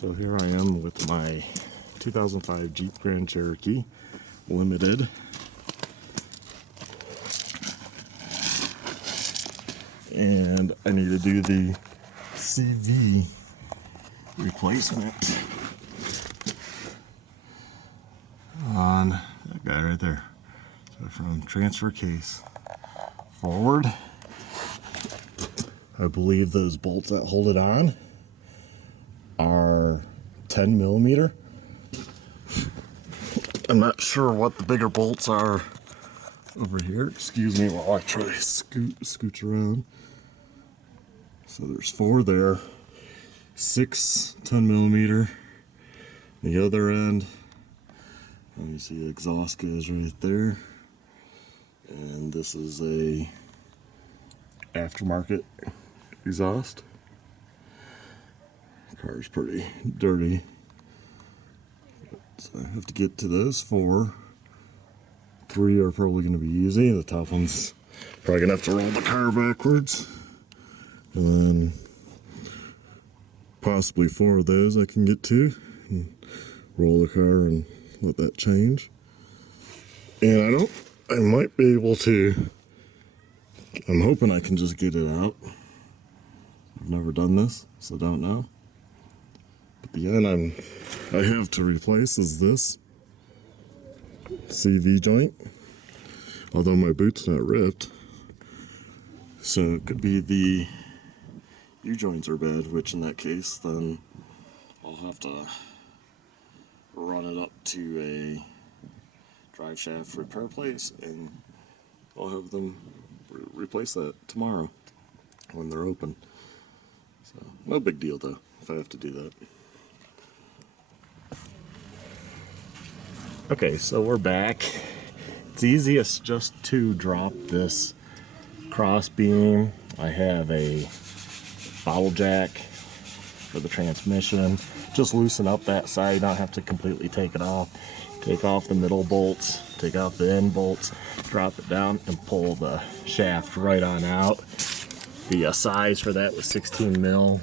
So here I am with my 2005 Jeep Grand Cherokee Limited. And I need to do the CV replacement on that guy right there. So from transfer case forward, I believe those bolts that hold it on are 10 millimeter. I'm not sure what the bigger bolts are over here. Excuse me while I try to scooch around. So there's 4 there, 6 10 millimeter. The other end, you see the exhaust goes right there. And this is a aftermarket exhaust. The car's pretty dirty. So I have to get to those 4. 3 are probably going to be easy. The top one's probably going to have to roll the car backwards. And then possibly 4 of those I can get to. And roll the car and let that change. And I might be able to, I'm hoping I can just get it out. I've never done this, so don't know. But the end I have to replace is this CV joint, although my boot's not ripped. So it could be the U-joints are bad, which in that case then I'll have to run it up to a drive shaft repair place and I'll have them replace that tomorrow when they're open. So no big deal though if I have to do that. Okay, so we're back. It's easiest just to drop this cross beam. I have a bottle jack for the transmission. Just loosen up that side, you don't have to completely take it off. Take off the middle bolts, take off the end bolts, drop it down and pull the shaft right on out. The size for that was 16 mil.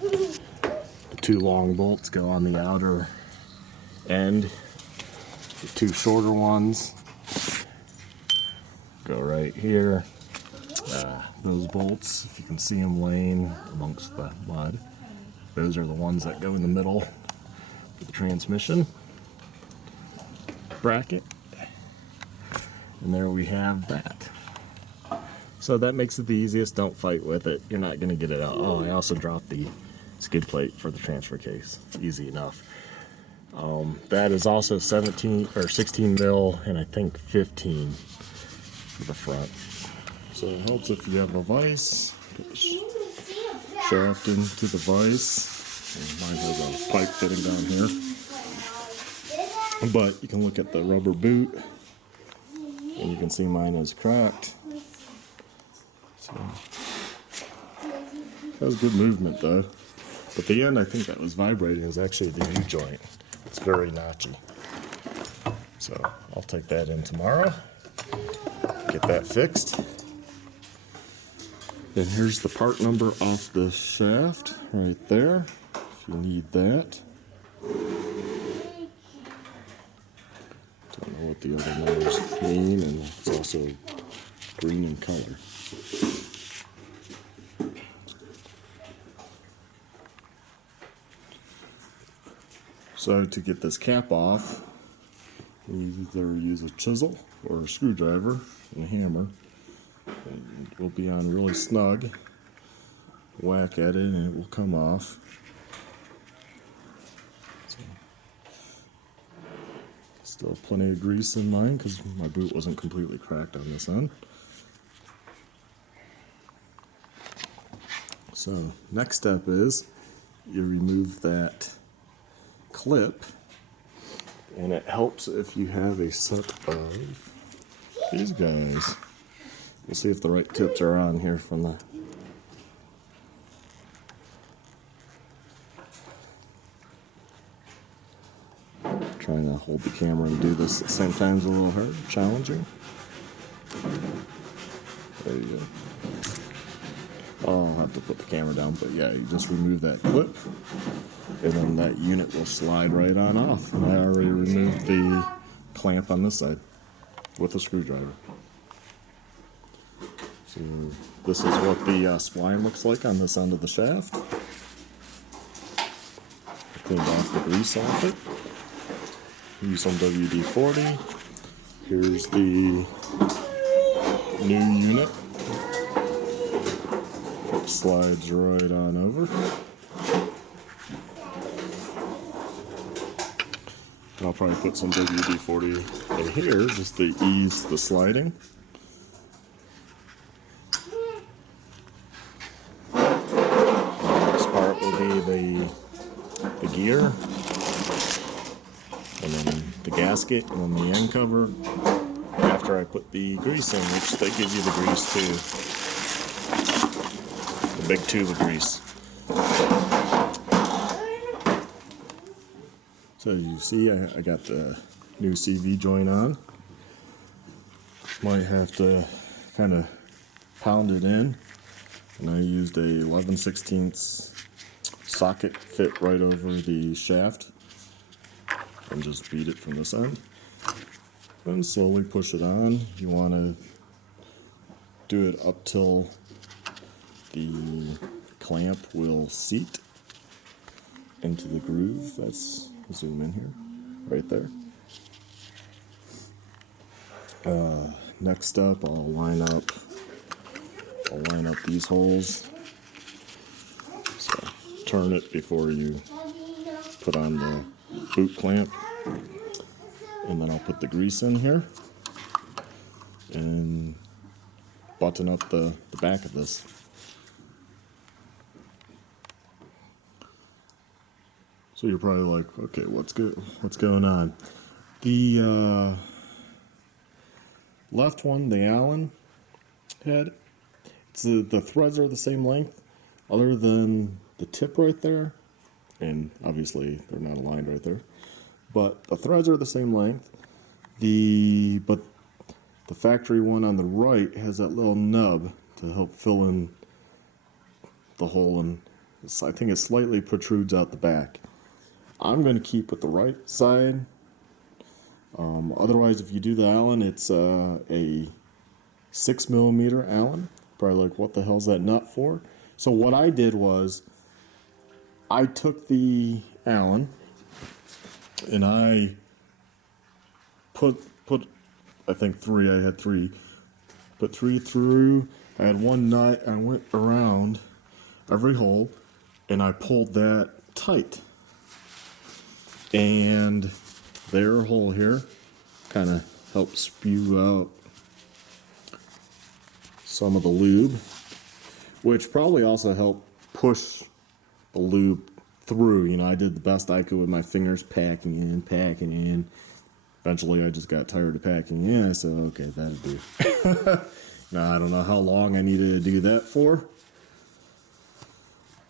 The 2 long bolts go on the outer end. The 2 shorter ones go right here. Those bolts, if you can see them laying amongst the mud, those are the ones that go in the middle for the transmission bracket. And there we have that. So that makes it the easiest. Don't fight with it. You're not going to get it out. Oh, I also dropped the skid plate for the transfer case. Easy enough. That is also 17 or 16 mil and I think 15 for the front. So it helps if you have a vise. Put the shaft into the vise. And mine has a pipe fitting down here. But you can look at the rubber boot and you can see mine is cracked. So that was good movement though. But the end I think that was vibrating is actually the U-joint. It's very notchy. So I'll take that in tomorrow. Get that fixed. And here's the part number off the shaft right there, if you need that. Don't know what the other numbers mean, and it's also green in color. So to get this cap off, you either use a chisel or a screwdriver and a hammer. And it will be on really snug. Whack at it and it will come off. So, still plenty of grease in mine because my boot wasn't completely cracked on this end. So next step is you remove that clip, and it helps if you have a set of these guys. We'll see if the right tips are on here from the trying to hold the camera and do this at the same time is a little hard, challenging. There you go. Oh, have to put the camera down, but yeah, you just remove that clip, and then that unit will slide right on off. And I already removed the clamp on this side with a screwdriver. So this is what the spline looks like on this end of the shaft. Cleaned off the grease off it. Use some WD-40. Here's the new unit. It slides right on over. I'll probably put some WD-40 in here just to ease the sliding. Next part will be the gear, and then the gasket, and then the end cover. After I put the grease in, which they give you the grease too, the big tube of grease. So you see, I got the new CV joint on. Might have to kind of pound it in, and I used a 11/16 socket fit right over the shaft, and just beat it from this end. And slowly push it on. You want to do it up till the clamp will seat into the groove. That's, zoom in here, right there. Next up, I'll line up these holes. So turn it before you put on the boot clamp. And then I'll put the grease in here and button up the back of this. So you're probably like, okay, what's going on? The left one, the Allen head, the threads are the same length, other than the tip right there, and obviously they're not aligned right there. But the threads are the same length. But the factory one on the right has that little nub to help fill in the hole, and I think it slightly protrudes out the back. I'm going to keep with the right side. Otherwise, if you do the Allen, it's a 6mm Allen. Probably like, what the hell's that nut for? So what I did was, I took the Allen, and I put I think three. I had three. Put three through. I had one nut. I went around every hole, and I pulled that tight. And their hole here kind of helped spew out some of the lube, which probably also helped push the lube through. You know, I did the best I could with my fingers, packing in. Eventually, I just got tired of packing in. I said, okay, that'll do. Now, I don't know how long I needed to do that for.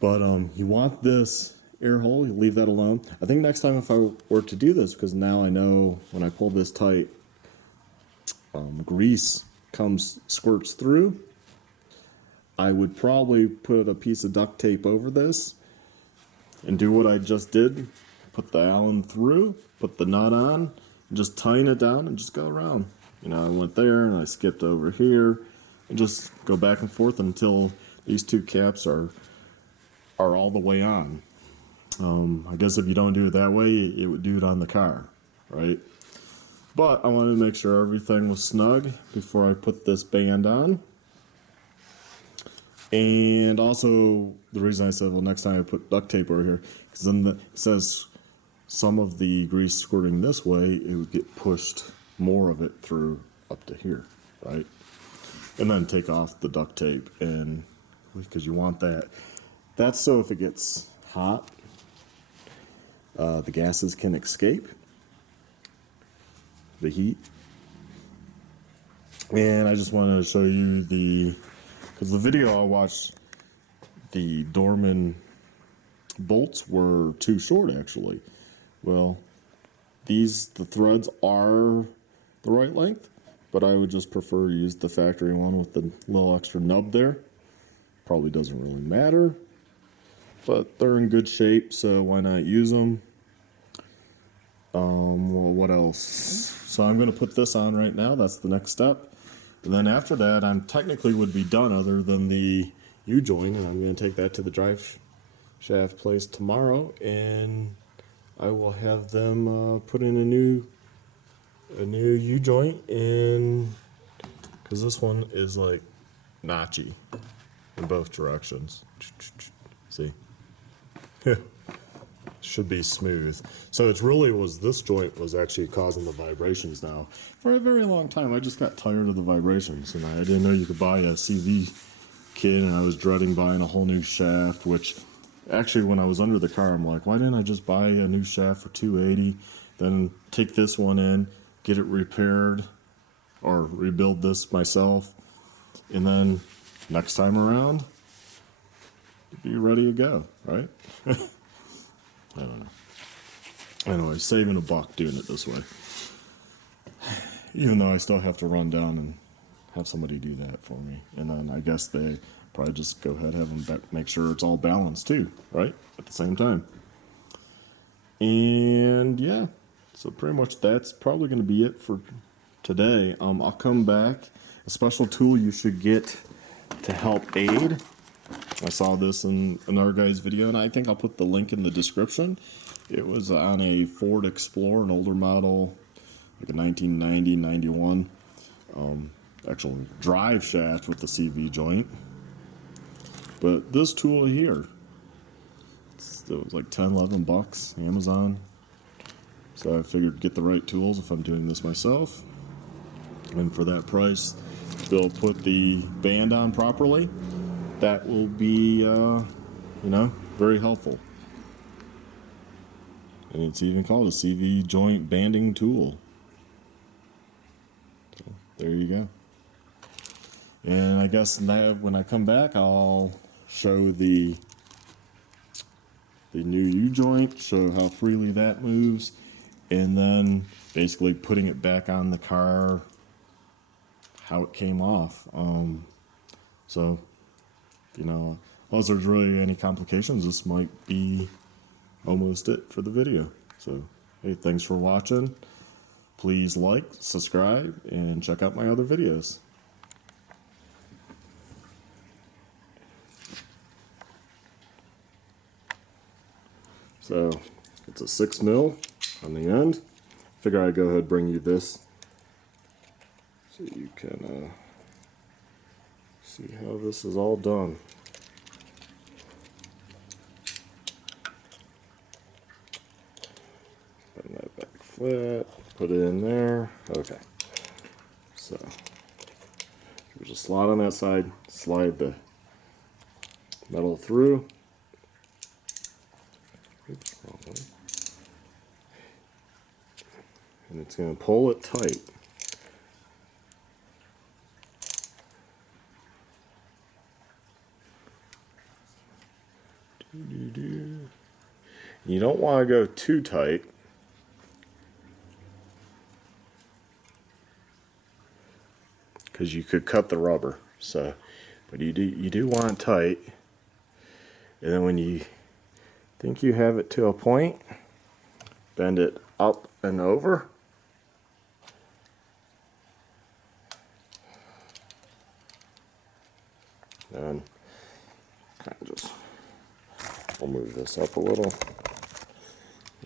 But you want this air hole, you leave that alone. I think next time if I were to do this, because now I know when I pull this tight, grease squirts through, I would probably put a piece of duct tape over this and do what I just did. Put the Allen through, put the nut on, and just tighten it down and just go around. You know, I went there and I skipped over here and just go back and forth until these two caps are all the way on. I guess if you don't do it that way, it would do it on the car, right? But I wanted to make sure everything was snug before I put this band on. And also, the reason I said, well, next time I put duct tape over here, because then it says some of the grease squirting this way, it would get pushed more of it through up to here, right? And then take off the duct tape, and because you want that. That's so if it gets hot, the gases can escape the heat. And I just wanted to show you because the video I watched, the Dorman bolts were too short actually. Well, the threads are the right length, but I would just prefer to use the factory one with the little extra nub there. probably doesn't really matter, but they're in good shape, so why not use them? Well, what else? So I'm going to put this on right now. That's the next step. And then after that, I'm technically would be done other than the U-joint, and I'm going to take that to the drive shaft place tomorrow, and I will have them put in a new U-joint, and because this one is like notchy in both directions. See? Should be smooth. So it's really was this joint was actually causing the vibrations now. For a very long time, I just got tired of the vibrations, and I didn't know you could buy a CV kit, and I was dreading buying a whole new shaft, which actually when I was under the car, I'm like, why didn't I just buy a new shaft for $280, then take this one in, get it repaired, or rebuild this myself, and then next time around, be ready to go, right? I don't know. Anyway, saving a buck doing it this way. Even though I still have to run down and have somebody do that for me. And then I guess they probably just go ahead and have them make sure it's all balanced too, right? At the same time. And yeah, so pretty much that's probably going to be it for today. I'll come back. A special tool you should get to help aid. I saw this in another guy's video, and I think I'll put the link in the description. It was on a Ford Explorer, an older model, like a 1990, 91, actual drive shaft with the CV joint. But this tool here, it was like 10, 11 bucks, Amazon. So I figured get the right tools if I'm doing this myself. And for that price, they'll put the band on properly. That will be, very helpful. And it's even called a CV joint banding tool. So there you go. And I guess when I come back, I'll show the new U-joint, show how freely that moves, and then basically putting it back on the car, how it came off. Unless there's really any complications, this might be almost it for the video. So, hey, thanks for watching. Please like, subscribe, and check out my other videos. So, it's a 6 mil on the end. Figure I'd go ahead and bring you this so you can see how this is all done. Bend that back flat, put it in there. Okay. So there's a slot on that side. Slide the metal through. Oops, wrong way. And it's going to pull it tight. You don't want to go too tight. Because you could cut the rubber. So, but you do want it tight. And then when you think you have it to a point, bend it up and over. And kind of just, I'll move this up a little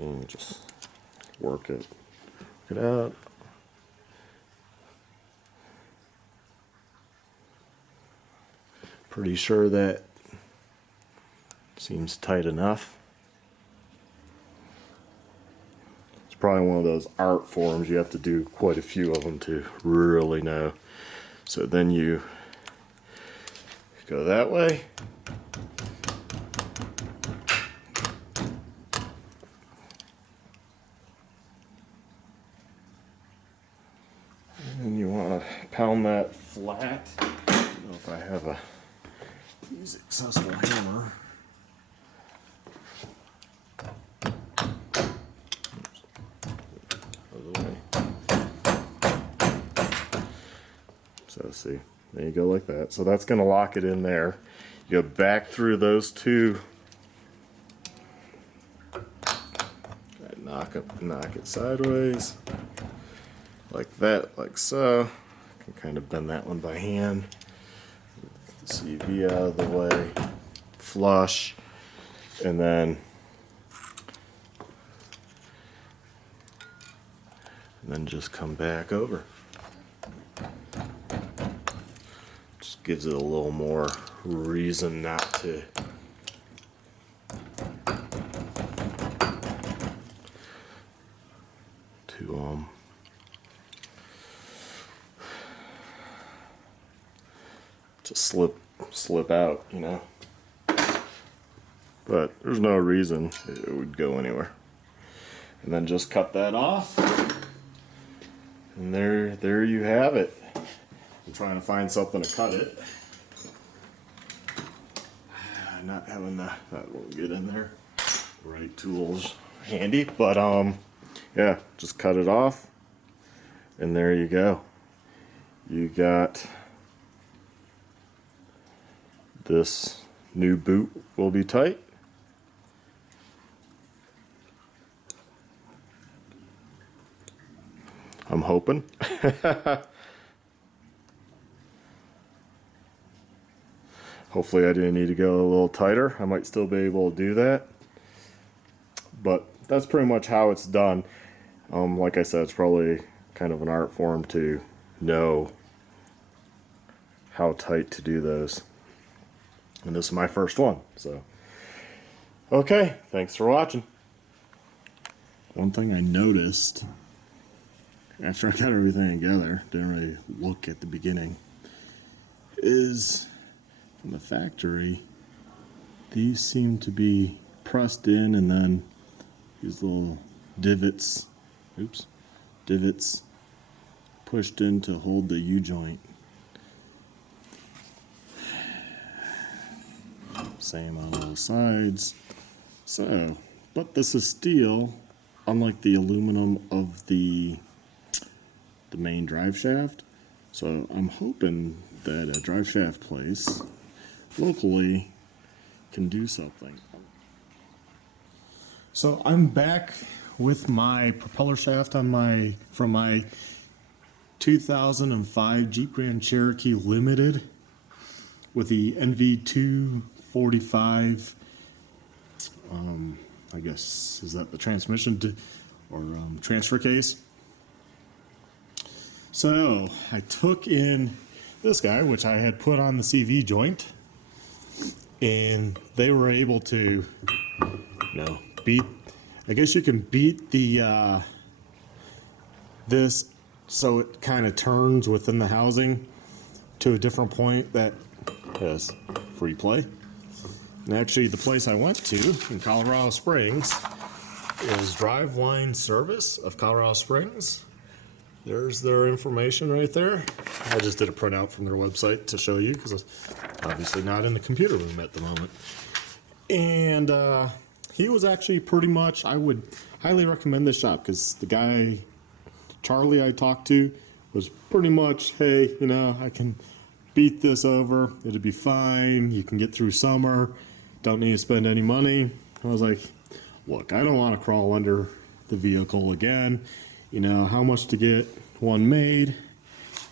and just work it out. Pretty sure that seems tight enough. It's probably one of those art forms you have to do quite a few of them to really know. So then you go that way. And then you want to pound that flat. I don't know if I have a accessible hammer. So see, there you go like that. So that's going to lock it in there. You go back through those two. Knock it sideways like that, like so. I can kind of bend that one by hand. CV out of the way, flush, and then just come back over. Just gives it a little more reason not to slip out, you know. But there's no reason it would go anywhere. And then just cut that off. And there you have it. I'm trying to find something to cut it. Not having that won't get in there. Right tools handy, but yeah, just cut it off. And there you go. You got this new boot will be tight. I'm hoping. Hopefully I didn't need to go a little tighter. I might still be able to do that. But that's pretty much how it's done. Like I said, it's probably kind of an art form to know how tight to do those. And this is my first one, so. Okay, thanks for watching. One thing I noticed after I got everything together, didn't really look at the beginning, is from the factory, these seem to be pressed in, and then these little divots, divots pushed in to hold the U-joint. Same on all sides. So, but this is steel, unlike the aluminum of the main drive shaft. So I'm hoping that a drive shaft place locally can do something. So I'm back with my propeller shaft on from my 2005 Jeep Grand Cherokee Limited with the NV245. I guess, is that the transmission or transfer case? So I took in this guy, which I had put on the CV joint, and they were able to, beat. I guess you can beat the this so it kind of turns within the housing to a different point that has free play. And actually, the place I went to in Colorado Springs is Driveline Service of Colorado Springs. There's their information right there. I just did a printout from their website to show you because it's obviously not in the computer room at the moment. And he was actually pretty much, I would highly recommend this shop because the guy, Charlie, I talked to was pretty much, hey, I can beat this over. It'll be fine. You can get through summer. Don't need to spend any money. I was like, look, I don't want to crawl under the vehicle again. How much to get one made.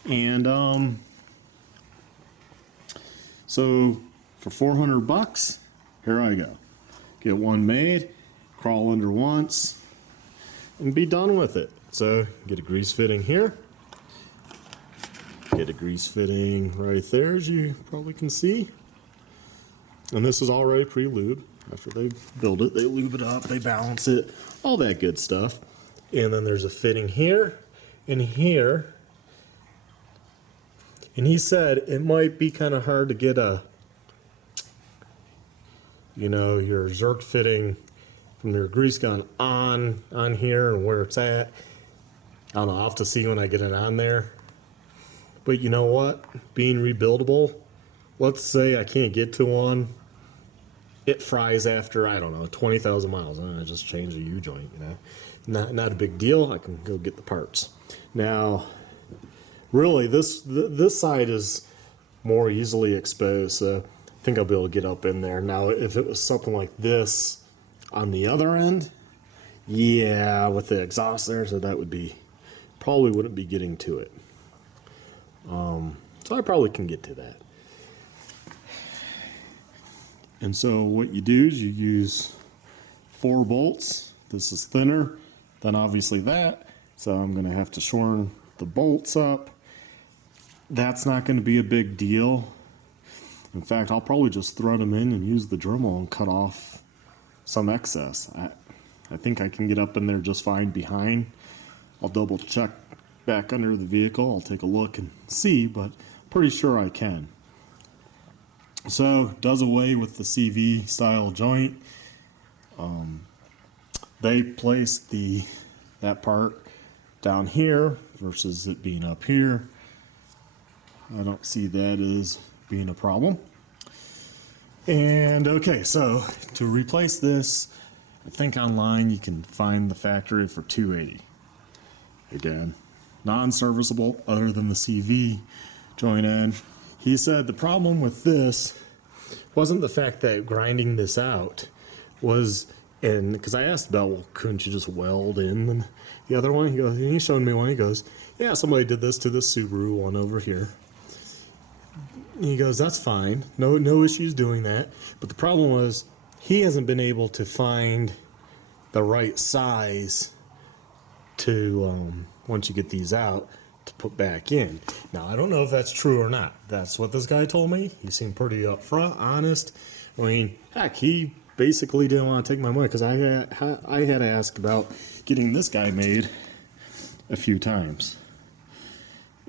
And so for $400, here I go. Get one made, crawl under once, and be done with it. So get a grease fitting here. Get a grease fitting right there, as you probably can see. And this is already pre-lubed. After they build it, they lube it up, they balance it, all that good stuff. And then there's a fitting here and here. And he said it might be kind of hard to get your Zerk fitting from your grease gun on here and where it's at. I don't know, I'll have to see when I get it on there. But you know what? Being rebuildable, let's say I can't get to one. It fries after, 20,000 miles. I just change the U-joint, Not a big deal. I can go get the parts. Now, really, this side is more easily exposed. So think I'll be able to get up in there. Now, if it was something like this on the other end, yeah, with the exhaust there, so that would be, probably wouldn't be getting to it. So I probably can get to that. And so what you do is you use 4 bolts. This is thinner than obviously that. So I'm going to have to shorten the bolts up. That's not going to be a big deal. In fact, I'll probably just thread them in and use the Dremel and cut off some excess. I think I can get up in there just fine behind. I'll double check back under the vehicle. I'll take a look and see, but pretty sure I can. So, does away with the CV style joint. They placed that part down here versus it being up here. I don't see that as being a problem. And okay, so to replace this, I think online you can find the factory for $280. Again, non-serviceable other than the CV joint end. He said the problem with this wasn't the fact that grinding this out was, and because I asked about, well, couldn't you just weld in the other one? He goes, and he showed me one. He goes, yeah, somebody did this to the Subaru one over here. And he goes, that's fine, no issues doing that. But the problem was he hasn't been able to find the right size to once you get these out to put back in. Now, I don't know if that's true or not. That's what this guy told me. He seemed pretty upfront, honest. I mean, heck, he basically didn't want to take my money because I had to ask about getting this guy made a few times.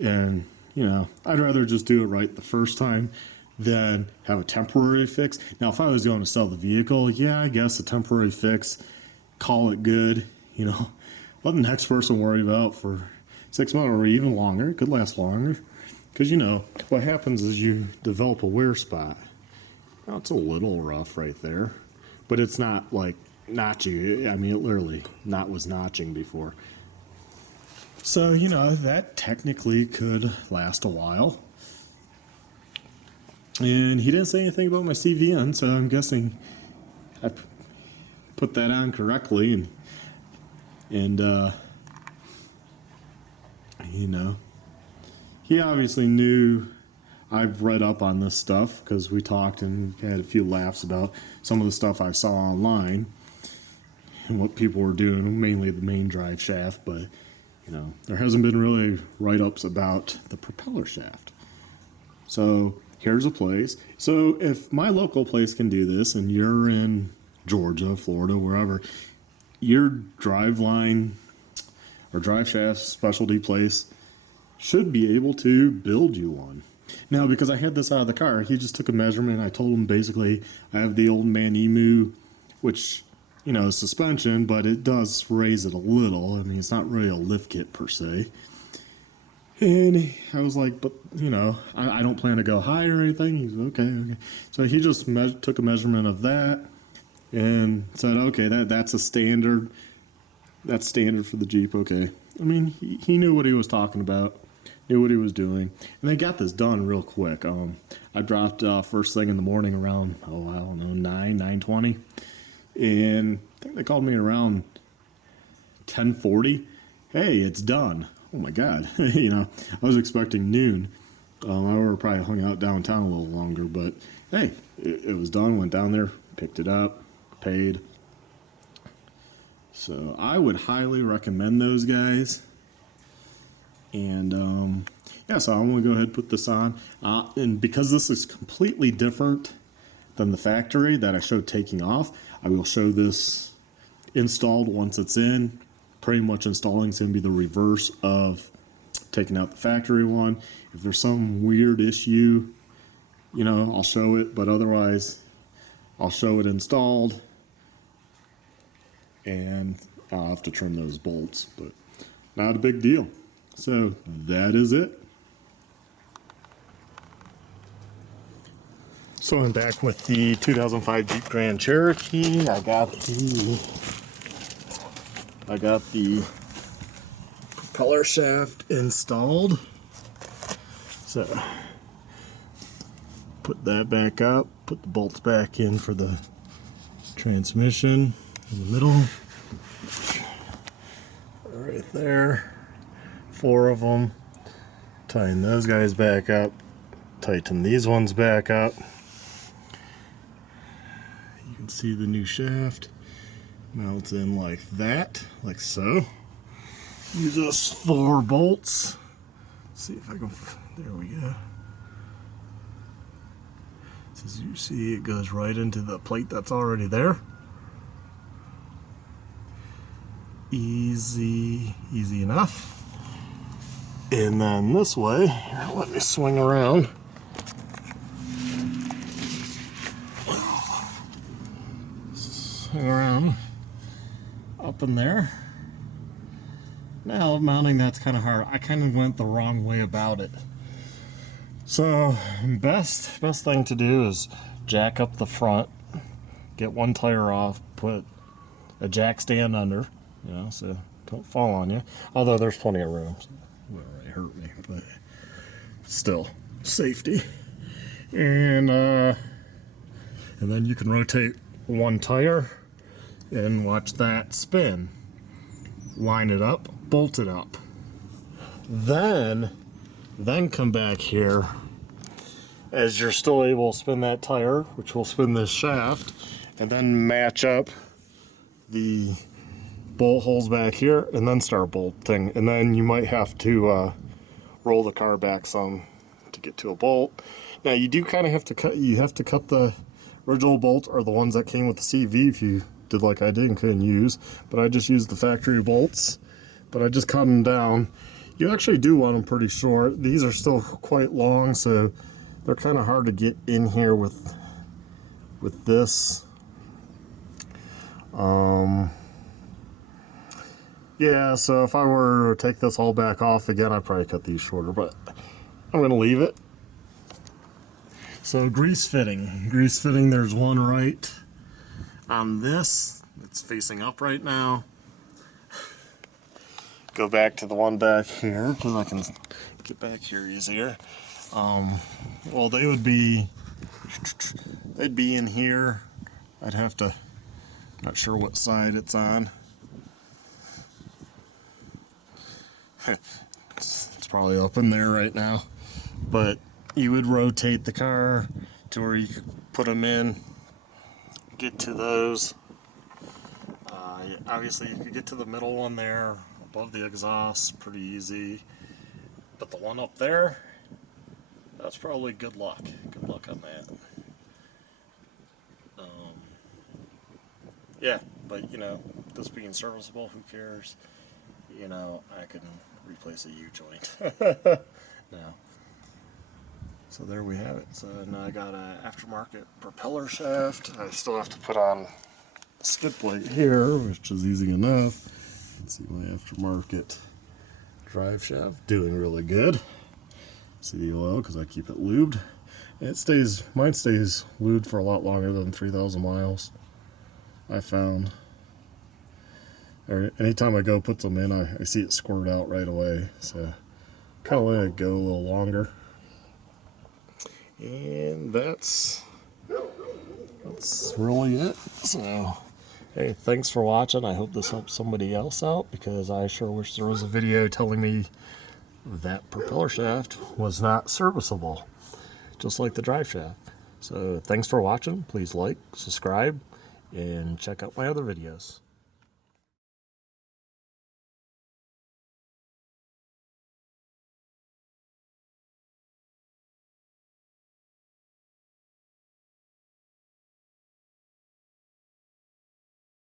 And, you know, I'd rather just do it right the first time than have a temporary fix. Now, if I was going to sell the vehicle, yeah, I guess a temporary fix, call it good, you know. Let the next person worry about for 6 months or even longer. It could last longer. Because, you know, what happens is you develop a wear spot. Well, it's a little rough right there. But it's not like notchy. I mean, it literally was notching before. So, you know, that technically could last a while. And he didn't say anything about my CVN, so I'm guessing I put that on correctly. And you know, he obviously knew I've read up on this stuff because we talked and had a few laughs about some of the stuff I saw online and what people were doing, mainly the main drive shaft, but, you know, there hasn't been really write-ups about the propeller shaft. So here's a place. So if my local place can do this and you're in Georgia, Florida, wherever, your drive line or drive shaft specialty place should be able to build you one. Now, because I had this out of the car, he just took a measurement. I told him basically I have the old man Emu, which, you know, is suspension, but it does raise it a little. I mean, it's not really a lift kit per se. And I was like, but, you know, I don't plan to go high or anything. He's okay. So he just took a measurement of that and said, okay, that's a standard. That's standard for the Jeep, okay. I mean, he knew what he was talking about, knew what he was doing, and they got this done real quick. I dropped first thing in the morning around, I don't know, 9:20, and I think they called me around 10:40. Hey, it's done. Oh my God, you know, I was expecting noon. I would have probably hung out downtown a little longer, but hey, it was done, went down there, picked it up, paid. So I would highly recommend those guys. And yeah, so I'm going to go ahead and put this on. And because this is completely different than the factory that I showed taking off, I will show this installed once it's in. Pretty much installing is going to be the reverse of taking out the factory one. If there's some weird issue, you know, I'll show it, but otherwise I'll show it installed. And I'll have to trim those bolts, but not a big deal. So that is it. So I'm back with the 2005 Jeep Grand Cherokee. I got the propeller shaft installed. So put that back up. put the bolts back in for the transmission in the middle. Right there. 4 of them. Tighten those guys back up. Tighten these ones back up. You can see the new shaft mounts in like that, like so. Use those 4 bolts. Let's see if I can, there we go. So as you see, it goes right into the plate that's already there. Easy enough. And then this way, here, let me swing around. Swing around up in there. Now mounting that's kind of hard. I kind of went the wrong way about it. So best thing to do is jack up the front, get one tire off, put a jack stand under, you know, so don't fall on you. Although there's plenty of room, so it won't really hurt me, but still safety. And then you can rotate one tire and watch that spin. Line it up, bolt it up. Then come back here as you're still able to spin that tire, which will spin this shaft, and then match up the bolt holes back here and then start bolting. And then you might have to roll the car back some to get to a bolt. Now you do kind of have to cut the original bolts, or the ones that came with the CV if you did like I did and couldn't use, but I just used the factory bolts, but I just cut them down. You actually do want them pretty short. These are still quite long, so they're kind of hard to get in here with this. Yeah, so if I were to take this all back off again, I'd probably cut these shorter, but I'm going to leave it. So grease fitting, there's one right on this. It's facing up right now. Go back to the one back here, because I can get back here easier. Well, they'd be in here. I'd have to, not sure what side it's on. It's probably up in there right now, but you would rotate the car to where you could put them in, get to those. Obviously you could get to the middle one there above the exhaust pretty easy, but the one up there, that's probably good luck on that. Yeah, but you know, this being serviceable, who cares? You know, I can replace a U-joint now. So there we have it. So now I got an aftermarket propeller shaft. I still have to put on the skid plate here, which is easy enough. You can see my aftermarket drive shaft doing really good. See the oil because I keep it lubed. And mine stays lubed for a lot longer than 3,000 miles, I found. Or anytime I go put them in, I see it squirt out right away. So kind of let it go a little longer. And that's really it. So, hey, thanks for watching. I hope this helps somebody else out, because I sure wish there was a video telling me that propeller shaft was not serviceable, just like the drive shaft. So, thanks for watching. Please like, subscribe, and check out my other videos.